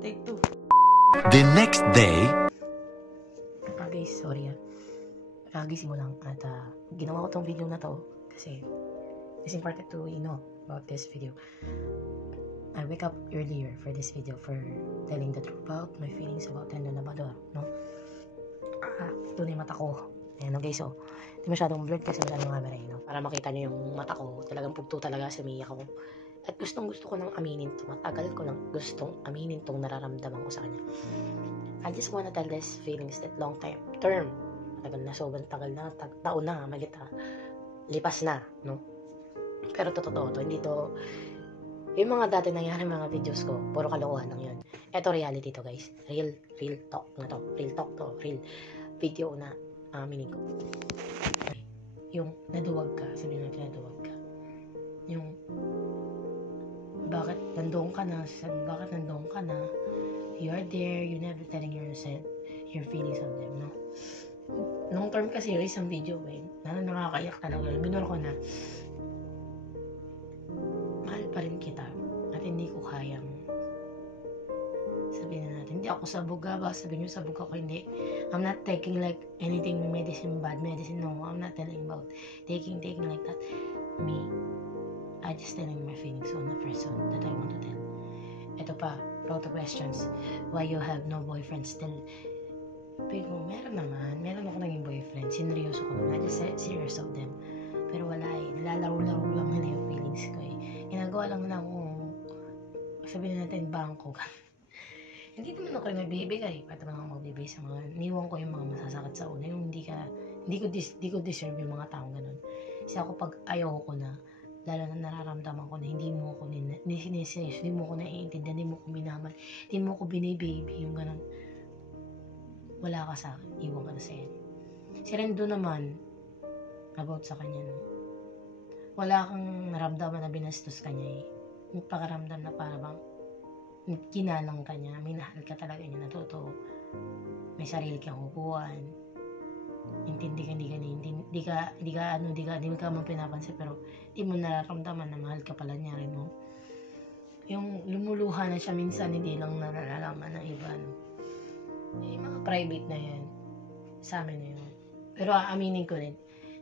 Take two. The next day, Guys, sorry Kagising mo lang at ginawa ko tong video na to kasi it's important to know about this video. I wake up earlier for this video for telling the truth about my feelings about Tendo Nabador, no? Ito na yung mata ko. Ayan, no, guys, hindi masyadong blurred kasi wala ng camera, no? Para makita nyo yung mata ko, talagang pugto talaga sa umiyak ako. At gustong gusto ko nang aminin to. Matagal ko lang gustong aminin tong nararamdaman ko sa kanya. I just wanna tell this feelings that long term. Matagal na, sobrang tagal na, taon na, magita. Lipas na, no? Pero totoo to, hindi to, yung mga dati nangyari mga videos ko, puro kalokohan lang yun. Eto reality to, guys. Real talk na to. Real talk to. Real video na aminin ko. Yung naduwag ka, sabihin natin naduwag ka. Yung bakit nandoon ka na, you are there, you never telling yourself your feelings on them, no? Long term kasi isang video, na nakakaiyak talaga. Binuro ko na mahal pa rin kita at hindi ko kayang sabihin na natin, hindi ako sabog ba? Sabihin nyo sabog ako, hindi. I'm not taking like anything medicine, bad medicine, no. I'm not telling about taking like that. Me, I just telling my feelings on the person that I want to tell. Ito pa, lot of questions. Why you have no boyfriend still? Pero meron ako naging boyfriend. Sineryoso ko naman. I just said serious of them. Pero wala nilalaro-laro lang nila yung feelings ko Ginagawa lang kung sabihin natin bangko. Hindi naman ako nagbibigay. Pati naman ako magbibigay sa mga, niwan ko yung mga masasakit sa una. Yung hindi ko deserve yung mga taong ganun. Kasi ako pag ayaw ko na, lalo na nararamdaman ko na hindi mo ako sineserious, hindi mo ako naiintindihan, hindi mo ako minamal, hindi mo ako binibaby, yung ganun. Wala ka sa akin, iwan ka na sa'yo. Si Rendo naman, about sa kanya, no? Wala kang naramdaman na binastos kanya Yung pakaramdam na para bang kinalang ka niya, minahal ka talaga niya, natuto. May sarili kang upuan. Intindi ka, hindi ka man pinapansin, pero di mo nararamdaman na mahal ka pala niya rin, no? Yung lumuluha na siya minsan, hindi lang nalalaman ng iba, no? Yung mga private na yan, sa amin na yun. Pero aaminin ko rin,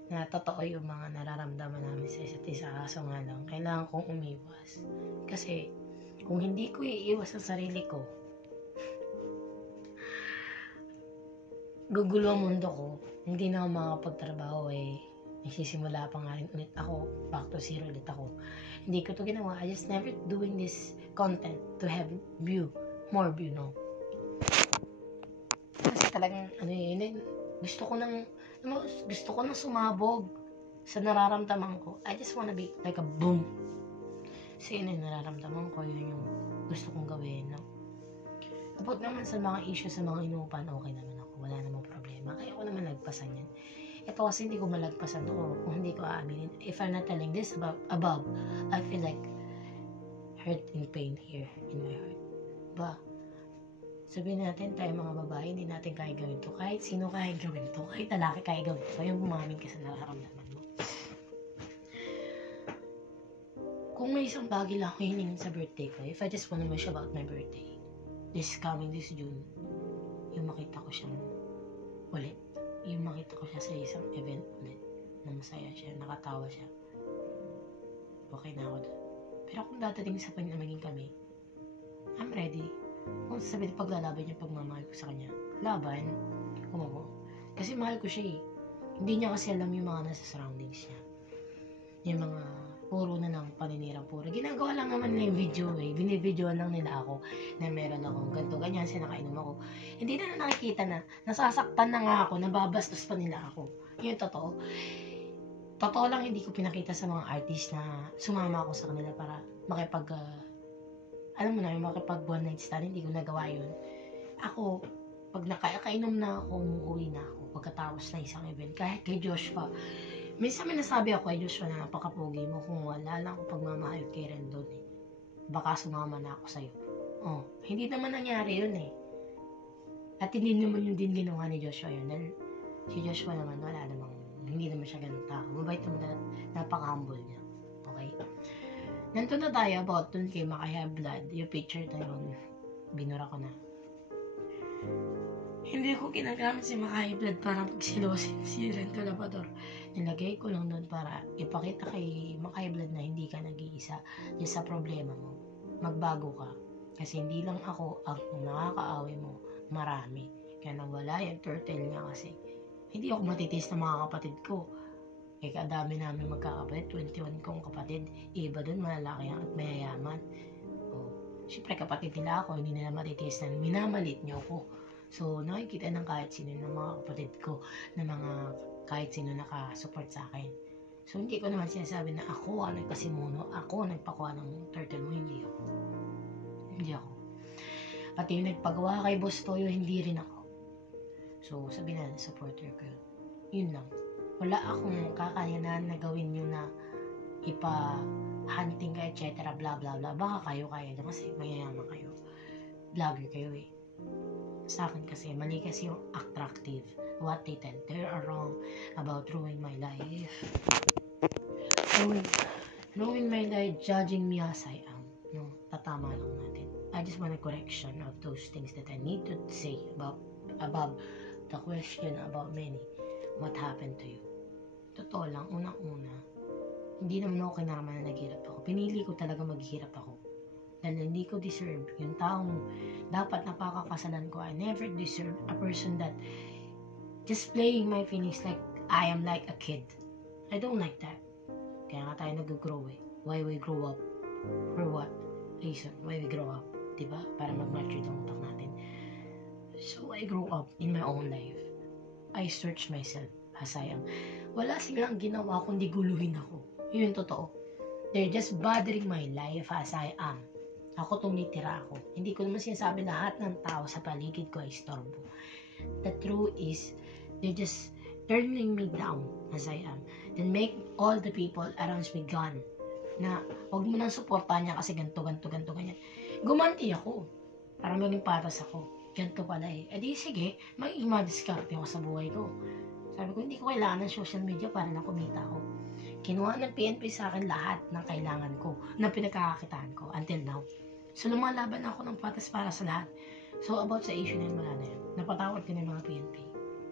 na totoo yung mga nararamdaman namin sa isa't isa, kaso nga lang, kailangan kong umiwas. Kasi, kung hindi ko iiwas ang sarili ko, gugulo ang mundo ko, hindi na ako makapagtrabaho nagsisimula pa nga rin ulit ako, back to zero ulit ako. Hindi ko to ginawa, I just never doing this content to have more view, no? Kasi talagang, gusto ko nang sumabog sa nararamdaman ko. I just wanna be like a boom. Kasi yun yung nararamdaman ko, yun yung gusto kong gawin, no? About naman sa mga issues, sa mga inuupan, okay naman ako. Wala namang problema. Kaya ko naman lagpasan yan. Ito kasi hindi ko malagpasan to kung hindi ko aaminin. If I'm not telling this above, I feel like hurt and pain here in my heart. Sabihin natin, tayo mga babae, hindi natin kaya gawin to. Kahit sino kaya gawin to. Kahit lalaki kaya gawin to. Yung bumamin ka sa nararamdaman mo. Kung may isang bagay lang ako hiningin sa birthday ko, if I just wanna wish about my birthday, this June, yung makita ko siyang ulit. Yung makita ko siya sa isang event ulit. Na masaya siya, nakatawa siya. Okay na ako doon. Pero kung dadating sa point na maging kami, I'm ready. Kung sabihin paglalaban yung pagmamahal ko sa kanya, laban, kumako. Kasi mahal ko siya Hindi niya kasi alam yung mga nasa surroundings niya. Yung mga puro na ng paninirang puro. Ginagawa lang naman nila yung video Binibidyoan lang nila ako na meron akong ganito, ganyan, sinakainom ako. Hindi na nakikita na, nasasaktan na nga ako, nababastos pa nila ako. Yun totoo. Totoo lang hindi ko pinakita sa mga artist na sumama ako sa kanila para alam mo na, yung makipag one night stand, hindi ko nagawa yun. Ako, pag nakainom na ako, umuwi na ako pagkatapos na isang event. Kahit kay Joshua, minsan may nasabi ako kay Joshua na napakapogi mo, kung wala lang ako pagmamahal kay Rendon baka sumama na ako sa'yo. Hindi naman nangyari yun At hindi naman yun din ginawa ni Joshua yun. Dahil si Joshua naman, hindi naman siya ganun tao. Mabait naman na, napaka-humble niya. Okay? Nandun na tayo about dun kay Makaya Blood, yung picture na yun. binura ko na. Hindi ko ginagamit si Makay Blood para pagsilosin si Rento Labrador. Nilagay ko lang doon para ipakita kay Makay Blood na hindi ka nag-iisa dyan sa problema mo. Magbago ka. Kasi hindi lang ako ang nakakaaway mo, marami. Kaya nawala yung turtle niya kasi hindi ako matitiis ng mga kapatid ko. Eh, kadami namin magkakapatid, 21 kong kapatid. Iba doon, malalaki at mayayaman. Oh, syempre kapatid nila ako, hindi nila matitiis na minamalit niyo ako. So, nakikita ng kahit sino ng mga kapatid ko, na mga kahit sino nakasupport sa akin. So, hindi ko naman sinasabi na ako ang nagkasimuno, ako ang nagpakuha ng turtle mo, hindi ako. Hindi ako. Pati yung nagpagawa kay Boss Toyo, hindi rin ako. So, sabi na, supporter ko yun. Yun lang. Wala akong kakayanan na gawin yun na ipa-hunting ka, etc. Blah, blah, blah. Baka kayo kaya na kasi mayayaman kayo. Vlogger kayo eh. Sa akin kasi, mali kasi yung attractive. What they tell. They are wrong about ruining my life. Ruining my life, judging me as I am. No, tatama lang natin. I just want a correction of those things that I need to say about the question about many. What happened to you? Totoo lang, unang-una, hindi naman ako kinaraman na naghirap ako. Pinili ko talaga maghirap ako. Dahil hindi ko deserve yung taong dapat napakakasalan ko. I never deserve a person that just playing my feelings like I am like a kid. I don't like that. Kaya nga tayo nag-grow eh. Why we grow up? For what reason? Why we grow up? Diba? Para mag-mature ang utak natin. So I grew up in my own life. I search myself as I am. Wala silang ginawa kundi guluhin ako. Yun yung totoo. They're just bothering my life as I am. Ako tumitira ako. Hindi ko naman sinasabi lahat ng tao sa paligid ko ay istorbo. The truth is, they're just turning me down as I am. Then make all the people around me gone. Na, huwag mo nang supportahan niya kasi ganito, ganyan. Gumanti ako. Para maging patas ako. Ganito pala eh. E di sige, mag-ima-discarte ako sa buhay ko. Sabi ko, hindi ko kailangan ng social media para na kumita ako. Kinuha ng PNP sa akin lahat ng kailangan ko, na pinagkakakitaan ko, until now. So, lumalaban ako ng patas para sa lahat. So, about sa issue na yun, wala na yun. Napatawad ko na yung mga PNP.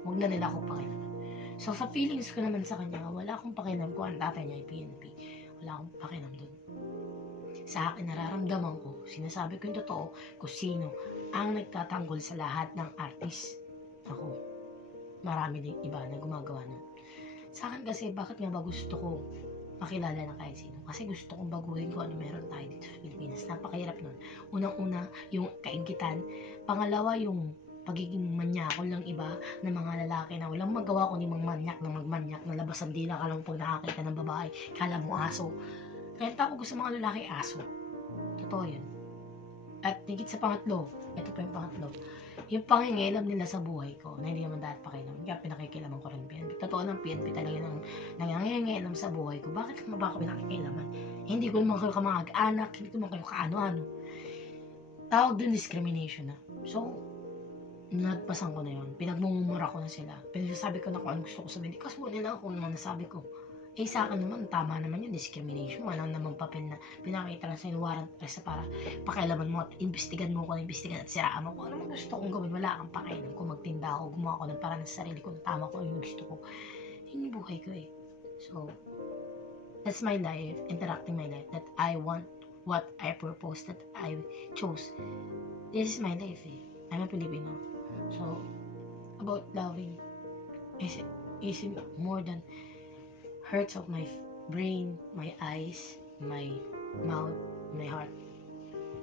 Huwag na nila akong pakilaman. So, sa feelings ko naman sa kanya, wala akong pakialam kung ang tatay niya ay PNP. Wala akong pakialam dun. Sa akin, nararamdaman ko, sinasabi ko yung totoo, kung sino ang nagtatanggol sa lahat ng artist. Ako. Marami din iba na gumagawa nun. Sa akin kasi, bakit nga ba gusto ko makilala ng kahit sino? Kasi gusto kong baguhin kung ano meron tayo dito sa Pilipinas. Napakahirap nun. Unang-una, yung kainggitan. Pangalawa, yung pagiging manyakol ng iba ng mga lalaki na walang magawa kundi magmanyak na magmanyak na labas ang dila ka lang pag nakakita ng babae. Kala mo aso. Kaya ako gusto mga lalaki aso. Totoo yun. At higit sa pangatlo, ito pa yung pangatlo, yung pangingilam nila sa buhay ko na hindi naman dapat pakialam. Kaya pinakikilaman ko rin PNP. Totoo ng PNP talaga nang nangingilam sa buhay ko. Bakit naman ba ako pinakikilaman? Hindi ko naman kayo kamag-anak, hindi ko naman kayo kaano-ano. Tawag dun discrimination na. So, nagpasan ko na yun. Pinagmumura ko na sila. Pinasabi ko na kung ano gusto ko sabihin. Kasi mo nila ako naman nasabi ko. Eh sa akin naman, tama naman yung discrimination. Walang naman papel na pinakita lang sa warrant arrest para pakialaman mo at imbestigan mo kung imbestigan at siraan mo. Kung ano man gusto kong gawin, wala kang pakialam. Kung magtinda ako, gumawa ako ng parang sa sarili ko na tama ko yung gusto ko. Yun yung buhay ko eh. So, that's my life, interacting my life, that I want what I purpose, that I chose. This is my life eh. I'm a Filipino. So, about loving is more than hurts of my brain, my eyes, my mouth, my heart.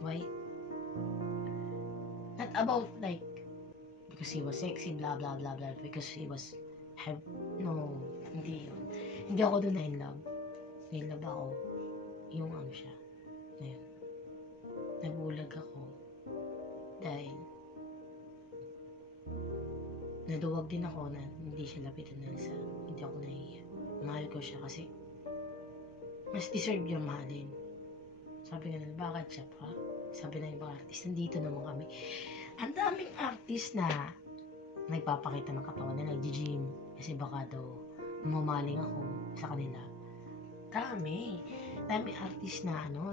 Why? Not about like because he was sexy, blah blah blah blah. Because he was no, hindi yun. Hindi ako doon na in love. In love ako yung ano siya. Ngayon, nabulag ako dahil naduwag din ako na hindi siya lapitan na sa hindi ako nahihiya. Mahal ko siya kasi mas deserve niya mahalin. Sabi nga nila, bakit siya pa? Sabi ng ibang artist, nandito naman kami. Ang daming artist na nagpapakita ng katawan na nag-gym kasi baka daw mamaling ako sa kanila. Dami. time may artist na ano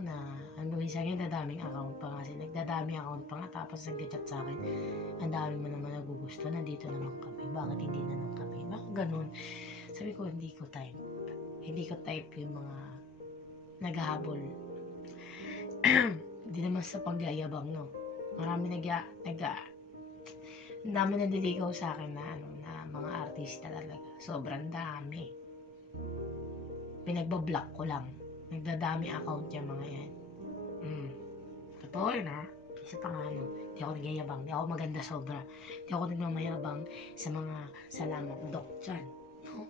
minsan yung dadaming account pa kasi nagdadaming account pa nga tapos nag-chat sa akin, ang dami mo naman nagugusto, nandito naman kami, bakit hindi na lang kami, bakit ganun. Sabi ko, hindi ko type yung mga naghahabol. Hindi naman sa pagyayabang, no, marami ang dami nandiligaw sa akin na mga artista talaga, sobrang dami. Pinagbablock ko lang. Nagdadami account yung mga yan. Totoo yun ha. Isa pa nga di ako nagyayabang. Di ako maganda sobra. Di ako nagmamayabang sa mga salamat dok dyan. No?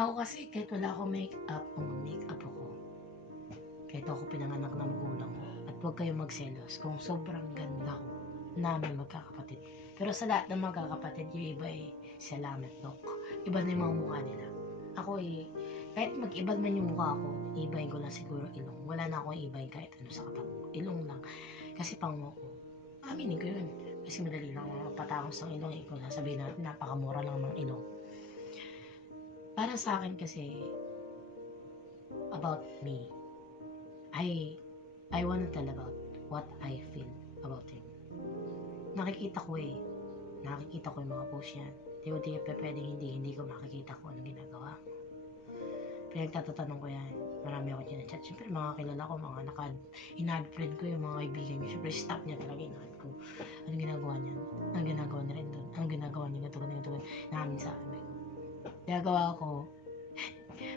Ako kasi kahit wala akong make-up, mag-make-up ako. Kahit ako pinanganak ng magulang ko. At huwag kayong magselos kung sobrang ganda ko namin magkakapatid. Pero sa lahat ng magkakapatid, yung iba salamat dok. Iba na yung mga mukha nila. Ako kahit mag-ibag man yung mukha ko, ibahin ko lang siguro ilong. Wala na akong ibahin kahit ano sa katawan ko. Ilong lang. Kasi pango ko. Aminin ko yun. Kasi madali lang mapatapos ang ilong. Ikaw na sabihin na napakamura lang ng ilong. Para sa akin kasi, about me, I wanna tell about what I feel about him. Nakikita ko yung mga post niyan. Di pwedeng hindi ko makikita ko anong ginagawa. Pinagtatatanong ko yan. Marami ako dyan na chat. Siyempre, mga kilala ko, mga in-add friend ko, yung mga kaibigan niya. Siyempre, stop niya talaga in-add ko. Anong ginagawa niya? Anong ginagawa niya rin doon? Anong ginagawa niya? Ganito. Namin sa akin. Ginagawa ko,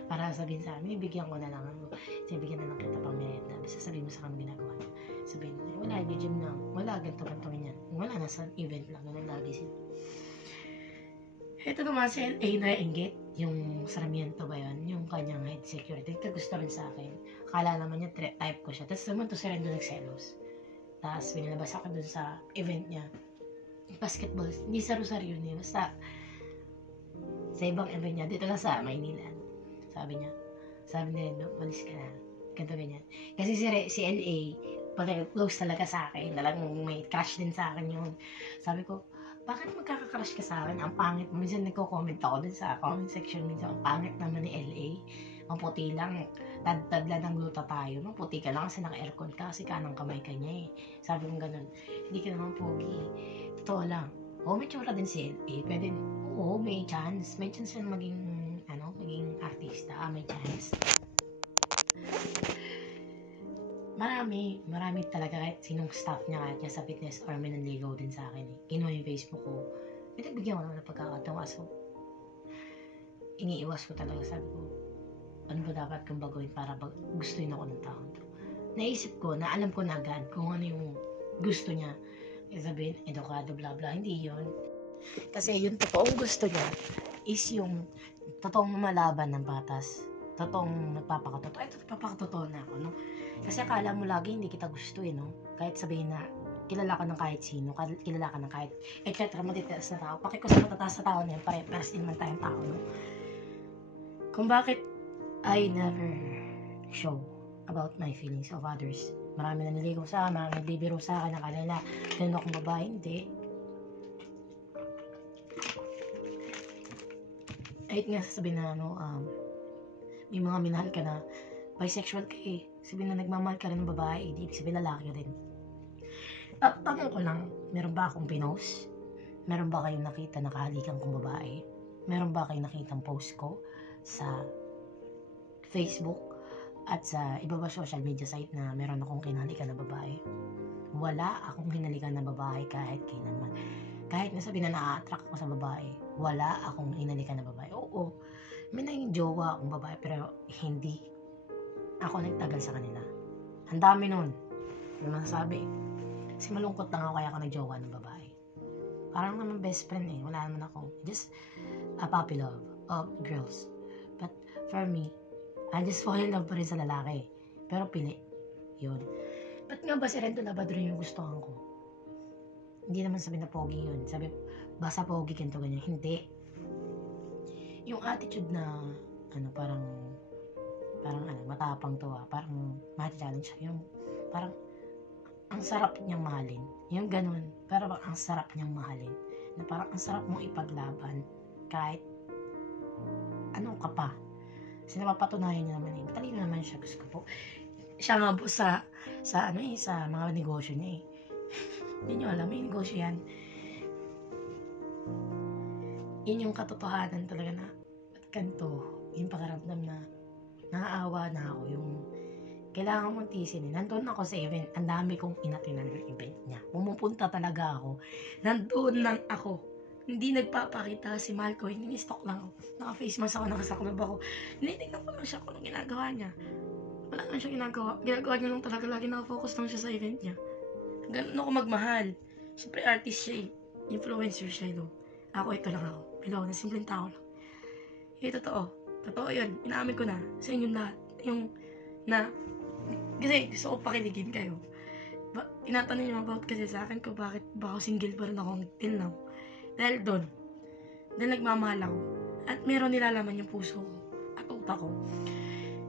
para sabihin sa amin, ibigyan ko na lang. Bigyan na lang kita pang merienda. Basta sabihin mo sa kami ginagawa niya. Sabihin mo, wala, gym lang. Wala, ganito ganyan. Wala, nasa event lang. Ganun lagi siya. Ito naman si LA na inggit, yung Sarmiento ba yun, yung kanyang head security. Ito gusto rin sa akin. Akala naman niya, type ko siya. Tapos naman to si Rendo nagselos. Tapos pinilabas ako dun sa event niya. Basketball, hindi saro-saro yun eh. Basta sa ibang event niya, dito lang sa Maynila. Sabi ni Rendo, malis ka na. Ganto ganyan. Kasi si LA, close talaga sa akin. Talagang may crush din sa akin yun. Sabi ko, bakit magkaka-crush ka sa akin? Ang pangit mo. Minsan nagko-comment ako dun sa comment section. Minsan, ang pangit naman ni LA. Ang puti lang. Tad-tadla ng luta tayo. Puti ka lang kasi naka-aircon ka. Kasi kanang kamay ka niya eh. Sabi ko ganun. Hindi ka naman pogi. Totoo lang. May tsura din si LA. Pwede, may chance. May chance yan maging artista. May chance. Marami talaga kahit sinong staff niya kahit niya sa fitness or may nanligaw din sa akin eh. Kinuha yung Facebook ko. Pinagbigyan ko naman ng pagkakatawa. So, iniiwas ko talaga. Sabi ko, ano ba dapat kong baguhin para gustuin ako ng taon to? Naisip ko, na alam ko na agad kung ano yung gusto niya. Sabihin, edukado, bla bla. Hindi yun. Kasi yung totoong gusto niya is yung totoong malaban ng batas. Totoong nagpapakatotoo. Ito, nagpapakatotoo na ako, no? Kasi akala mo lagi hindi kita gusto eh, no? Kahit sabihin na kilala ka ng kahit sino, kilala ka ng kahit etc. matitaas na tao. Bakit ko sa matataas na tao na yan, pares din naman tayong tao, no? Kung bakit I never show about my feelings of others. Marami na naligaw sa akin, marami nagbibiro sa akin, nakalala, ganun akong babae, hindi. Kahit nga sasabihin na, may mga minahal ka na, bisexual ka eh. Sabihin na nagmamahal ka rin ng babae, hindi sabihin lalaki rin. Tanong ko lang, meron ba akong pinost? Meron ba kayong nakita na kahalikan kong babae? Meron ba kayong nakitang post ko sa Facebook at sa iba ba social media site na meron akong kinahalikan na babae? Wala akong hinalikan na babae kahit kailanman. Kahit na sabihin na na-attract ako sa babae, wala akong hinalikan na babae. Oo, may naging jowa akong babae pero hindi ako nagtagal sa kanila. Ang dami nun. Yung masasabi. Kasi malungkot lang ako kaya ako nagjowa ng babae. Parang naman best friend eh. Wala naman ako. Just a puppy love of girls. But for me, I just fall in love pa rin sa lalaki. Pero pili. Yun. Ba't nga ba si Rento Labrador yung gustuhan ko? Hindi naman sabi na pogi yun. Sabi, basta pogi, ganito, ganyan. Hindi. Yung attitude na, parang matapang to parang ma-challenge siya. Yung, parang, ang sarap niyang mahalin. Yung ganun. Pero ang sarap niyang mahalin. Na parang ang sarap mong ipaglaban kahit anong ka pa. Kasi napapatunayan niya naman eh. Talino naman siya. Gusto ko po. Siya nga po sa mga negosyo niya eh. Hindi niyo alam, may negosyo yan. Yun yung katotohanan talaga na kanto, yung pakaramdam na naaawa na ako, yung kailangan mong tiisin eh. Nandun ako sa event, ang dami kong inatinan ng event niya. Pumupunta talaga ako. Nandun lang ako. Hindi nagpapakita si Malco, hindi stock lang ako. Naka-face mask ako, nakasaklob ako. Ninitignan ko lang siya kung anong ginagawa niya. Wala lang siya ginagawa. Ginagawa niya lang talaga, lagi nakafocus lang siya sa event niya. Ganun ako magmahal. Siyempre artist siya eh. Influencer siya no. Ako ito lang ako. Below na simpleng tao lang. Eh, totoo. Totoo yun. Inaamin ko na sa inyong lahat. Yung na, kasi gusto ko pakiligin kayo. Tinatanong niyo about kasi sa akin ko bakit ba ako single pa rin ako till now. Dahil doon. Dahil nagmamahal ako. At meron nilalaman yung puso ko. At utak ko.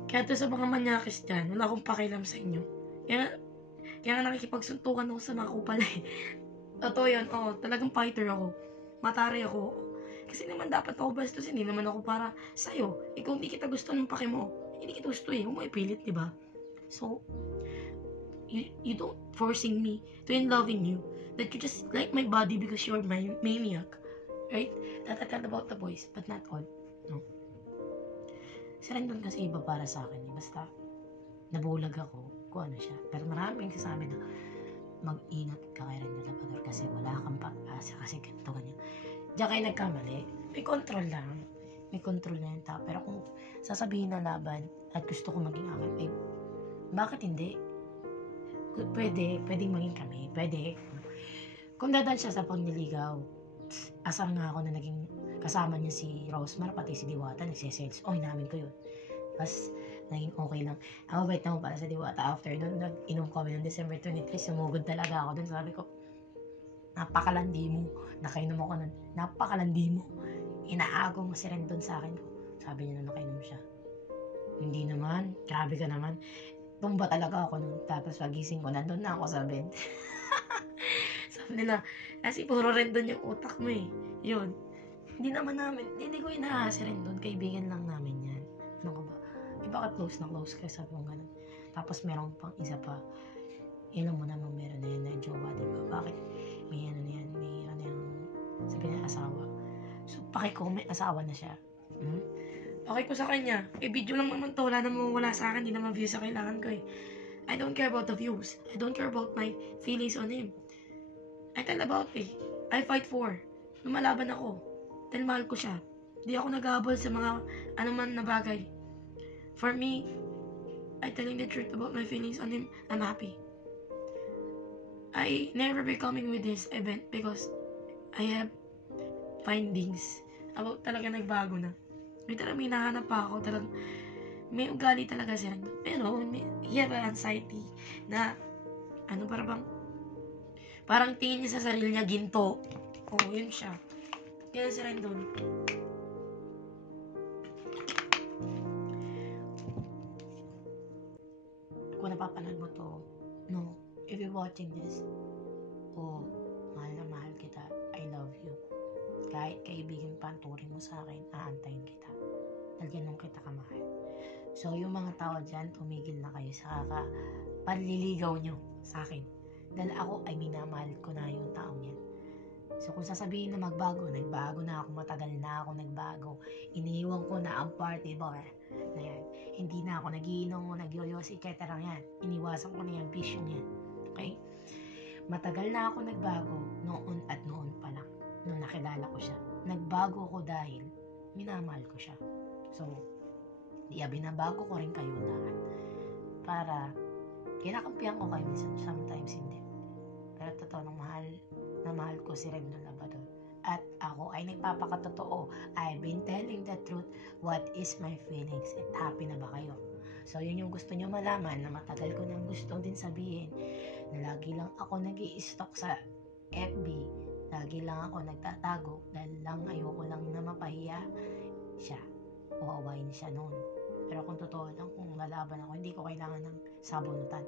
Kaya to sa mga manyakis dyan, wala akong pakialam sa inyo. Kaya nakikipagsuntukan ako sa mga kupal eh. Totoo yun. Oo, talagang fighter ako. Matari ako. Kasi naman dapat ako bastos. Hindi naman ako para sa'yo. Eh kung hindi kita gusto ng pake mo, hindi kita gusto eh. Huwag mo ipilit, diba? So, you don't forcing me to in loving you. That you just like my body because you're my maniac. Right? That I tell about the boys, but not all. No? Si Rendon kasi iba para sa akin. Basta, nabulag ako kung ano siya. Pero maraming sasabi na mag-ingat ka kay Rendon Labrador kasi wala kang pag-asa kasi ganito, ganyan. Diyan kayo nagkamali. May control lang. May control na yung tao. Pero kung sasabihin na laban at gusto ko maging akin, eh, bakit hindi? Pwedeng maging kami. Pwede. Kung dadaan siya sa pagniligaw, asar nga ako na naging kasama niya si Rosmar, pati si Diwata, nagsisales. Inamin ko yun. Tapos, naging okay lang. Ako, bait na mo para sa Diwata. After nun, nag-inom kami ng December 23, sumugod talaga ako dun. Sabi ko, napakalandi mo. Nakainom ako nun. Napakalandi mo. Inaago mo si Rendon sa akin. Sabi niya na nakainom siya. Hindi naman. Grabe ka naman. Tumba talaga ako nun. Tapos pagising ko, nandun na ako sa bed. Sabi nila, kasi puro Rendon yung utak mo eh. Yun. Hindi naman namin, hindi ko inaha si Rendon. Kaibigan lang namin yan. Ano ko ba? Bakit close na close kayo sa kung ganun. Tapos meron pang isa pa. Ilan mo naman meron na yan na jowa, diba? Bakit? May ano na yan, may ano yung sabi niya asawa. So, pakiko, may asawa na siya. Okay ko sa kanya. Video lang naman to. Wala namang wala sa akin. Hindi naman views sa kailangan ko eh. I don't care about the views. I don't care about my feelings on him. I tell about it. I fight for. Lumalaban ako. Dahil mahal ko siya. Hindi ako naghahabol sa mga anuman na bagay. For me, I telling the truth about my feelings on him. I'm happy. I never be coming with this event because I have findings about talaga nagbago na. May nahanap pa ako talagang may ugali talaga siya. Pero he have anxiety na ano parang tingin niya sa sarili niya ginto. Yun siya. Kaya si Rendon. Kung napapanood mo to, no, if you're watching this, mahal na mahal kita. I love you. Kahit kaibigan pa ang turing mo sa akin, aantayin kita. Dahil ganun kita kamahal. So, yung mga tao dyan, tumigil na kayo sa panliligaw nyo sa akin. Dahil ako ay minamahal ko na yung taong yan. So, kung sasabihin na nagbago na ako, matagal na ako nagbago. Iniiwan ko na ang party bar na yan. Hindi na ako nagiinom o nagyoyos, etc. yan. Iniwasan ko na yan, vision yan. Okay? Matagal na ako nagbago noon at noon pa lang. Nung nakilala ko siya. Nagbago ko dahil minamahal ko siya. So, binabago ko rin kayo lahat. Para, kinakampihan ko kayo minsan, sometimes hindi. Pero totoo, na mahal ko si Rendon Labrador. At ako ay nagpapakatotoo. I've been telling the truth. What is my feelings? At happy na ba kayo? So, yun yung gusto nyo malaman na matagal ko nang gusto din sabihin na lagi lang ako nag-i-stalk sa FB. Lagi lang ako nagtatago dahil lang ayoko lang na mapahiya siya. O awayin siya noon. Pero kung totoo lang, kung lalaban ako, hindi ko kailangan ng sabunutan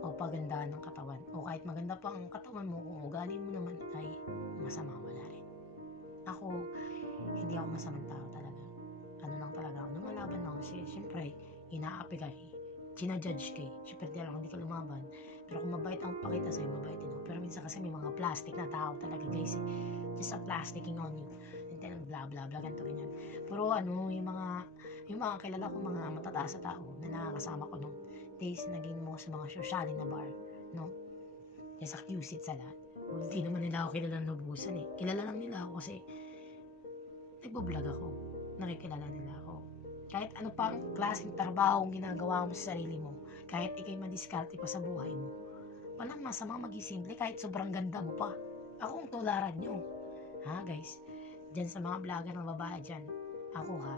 o pagandahan ng katawan. O kahit maganda pa ang katawan mo, kung ugali mo naman ay masama, wala rin. Ako, hindi ako masamang tao talaga. ano lang talaga ako, lumalaban lang kasi syempre, inaapi ka eh, ginajudge ka eh, syempre hindi ka lumaban, pero kung mabait ang pakita sa'yo, mabait din ako, pero minsan kasi may mga plastic na tao talaga guys eh, just a plasticking on you, and then blah blah blah, ganito ganyan, pero ano, yung mga kilala ko, mga matataas sa tao, na nakakasama ko nung days na naging mo sa mga sosyali na bar, no, yung sa QC sa lahat, hindi naman nila ako kilala lubusan eh, kilala lang nila ako kasi, nagbablog ako, nakikilala nila ako. Kahit ano pang klaseng trabaho ang ginagawa mo sa sarili mo, kahit ikay madiskarte pa sa buhay mo, walang masama maging simple kahit sobrang ganda mo pa. Ako ang tularan nyo. Ha guys? Diyan sa mga vlogger ng babae dyan, ako ha,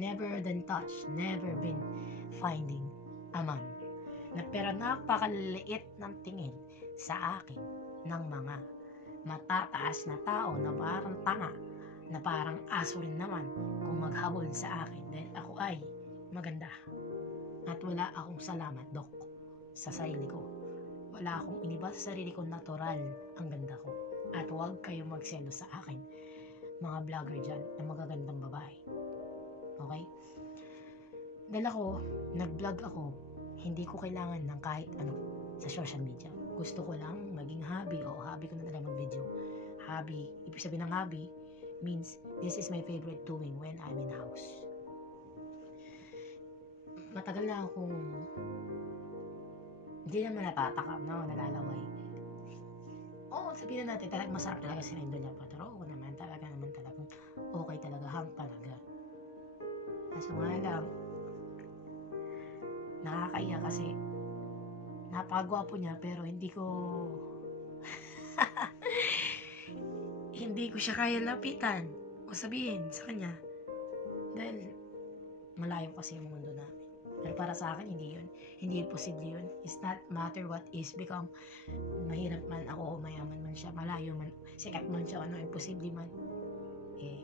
never been touched, never been finding a man. Pero napakaliit ng tingin sa akin ng mga matataas na tao na parang tanga, na parang aso rin naman kung maghabol sa akin dahil ako ay maganda at wala akong salamat Dok sa sarili ko, wala akong iniba sa sarili ko, natural ang ganda ko, at huwag kayong magselo sa akin mga vlogger dyan na magagandang babae, okay? Dahil ako nag-vlog ako, hindi ko kailangan ng kahit ano sa social media, gusto ko lang maging hobby, o hobby ko na talaga mag-video. Hobby, ibig sabihin ng hobby means this is my favorite doing when I'm in the house. Matagal na akong hindi naman natatakam na nalalaway. Oo, sabihin natin talagang masarap talaga si Rendo niya, pero oo naman talagang okay talaga, hang talaga. Kaso nga lang, nakakaiya kasi napakagwapo niya pero hindi ko siya kaya lapitan o sabihin sa kanya dahil malayo kasi yung mundo namin. Pero para sa akin, hindi posible yun. It's not matter what is, become mahirap man ako o mayaman man siya, malayo man, sikat man siya, ano, imposible man, eh,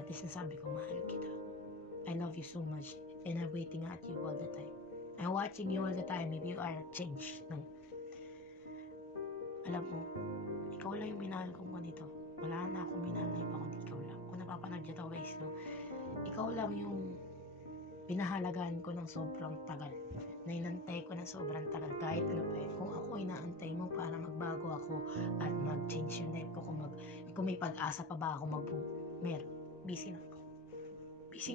at least nasabi ko, mahal kita, I love you so much, and I'm waiting at you all the time, I'm watching you all the time if you are changed, no? Alam mo, ikaw lang yung minahal kong ganito. Wala na akong minahal na iba kundi ikaw lang. Kung napapanood dyan to guys, no? Ikaw lang yung pinahalagaan ko ng sobrang tagal. Na inantay ko ng sobrang tagal. Kahit ano pa yun. Kung ako inaantay mo para magbago ako at mag-change yung life ko, kung may pag-asa pa ba ako meron. Busy lang ako.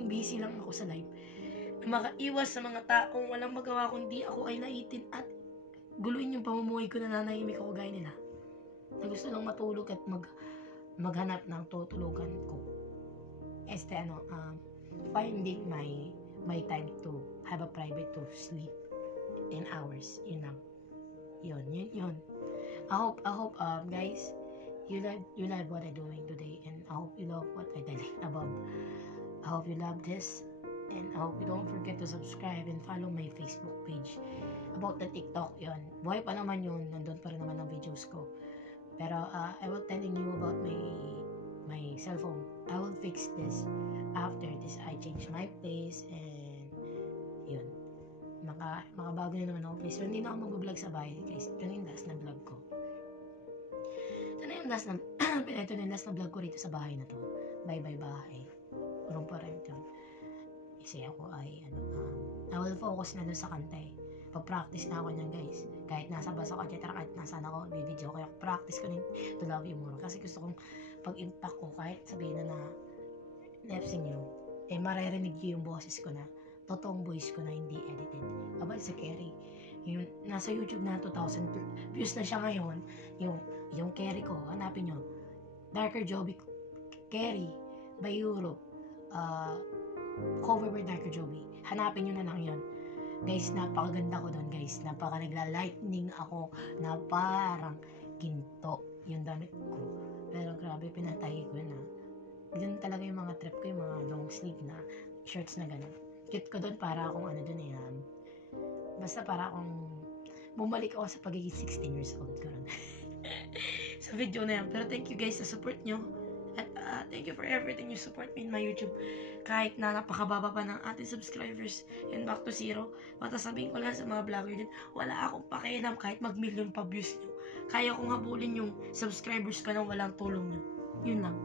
Busy lang ako sa life. Makaiwas sa mga taong walang magawa kundi ako ay naitin at guluin yung pamumuhay ko na nanahimik ako gaya nila. Na gusto lang matulog at maghanap ng tutulugan ko. Finding my time to have a private to sleep in hours. Yun lang. Yun. I hope guys, you love what I'm doing today, and I hope you love what I did above. I hope you love this, and I hope you don't forget to subscribe and follow my Facebook page. About the TikTok, yun. Buhay pa naman yun. Nandun pa rin naman ang videos ko. Pero I will telling you about my cellphone. I will fix this after this. I change my place and yun. Makabago na naman ako place. Pero hindi na ako mag-vlog sa bahay guys. Ito na yung last na vlog ko. Ito na yung last na vlog ko rito sa bahay na to. Bye bahay. Urong pa rin ito. Kasi ako ay I will focus na dun sa kanta eh. Pag-practice na ako niyan guys. Kahit nasa bus ako, etc. Kahit nasaan ako, video ko. Practice ko to love you more. Kasi gusto kong pag-impact ko, kahit sabihin na nepsing nyo, eh maririnig nyo yung boses ko na, totoong voice ko na hindi edited. Aba, si Kerry. Nasa YouTube na 2,000 views na siya ngayon. Yung Kerry ko, hanapin nyo. Darker Joby Kerry by Europe. Cover by Darker Joby. Hanapin nyo na lang yun. Guys, napakaganda ko doon guys. Napaka nagla-lightning ako na parang ginto yung damit ko. Pero grabe, pinatay ko na. Ganun talaga yung mga trip ko, yung mga long sleeve na shirts na gano'n. Cute ko doon para akong basta para akong bumalik ako sa pagiging 16 years old ko rin. Sa video na yan. Pero thank you guys sa support nyo. At thank you for everything you support me in my YouTube. Kahit na napakababa pa ng ating subscribers and back to zero, matasabihin ko lang sa mga vlogger din, wala akong pakialam kahit mag-million pa views nyo. Kaya kong habulin yung subscribers ko nang walang tulong nyo. Yun lang.